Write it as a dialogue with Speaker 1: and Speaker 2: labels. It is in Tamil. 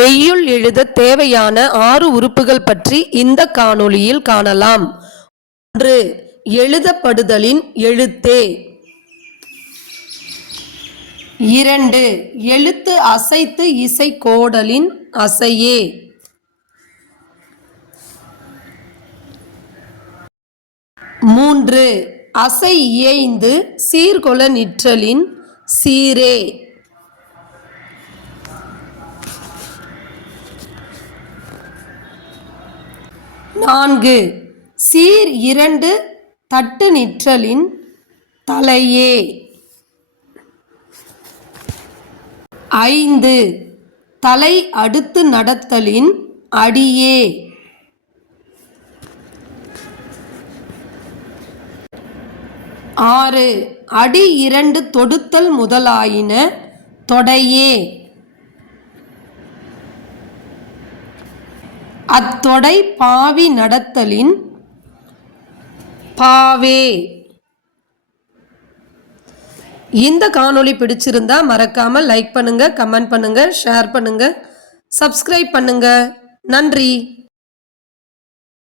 Speaker 1: செய்யுள் எழுத தேவையான ஆறு உறுப்புகள் பற்றி இந்த காணொளியில் காணலாம். ஒன்று எழுதப்படுதலின் எழுத்தே. இரண்டு எழுத்து அசைத்து இசை கோடலின் அசையே. மூன்று அசை இயைந்து சீர்கொள நிற்றலின் சீரே. நான்கு. சீர் இரண்டு தட்டு நிற்றலின் தலையே. ஐந்து. தலை அடுத்து நடத்தலின் அடியே. ஆறு. அடி இரண்டு தொடுத்தல் முதலாயின தொடையே. அத்தொடை பாவி நடத்தலின் பாவே. இந்த காணொளி பிடிச்சிருந்தா மறக்காம லைக் பண்ணுங்க கமெண்ட் பண்ணுங்க ஷேர் பண்ணுங்க சப்ஸ்கிரைப் பண்ணுங்க. நன்றி.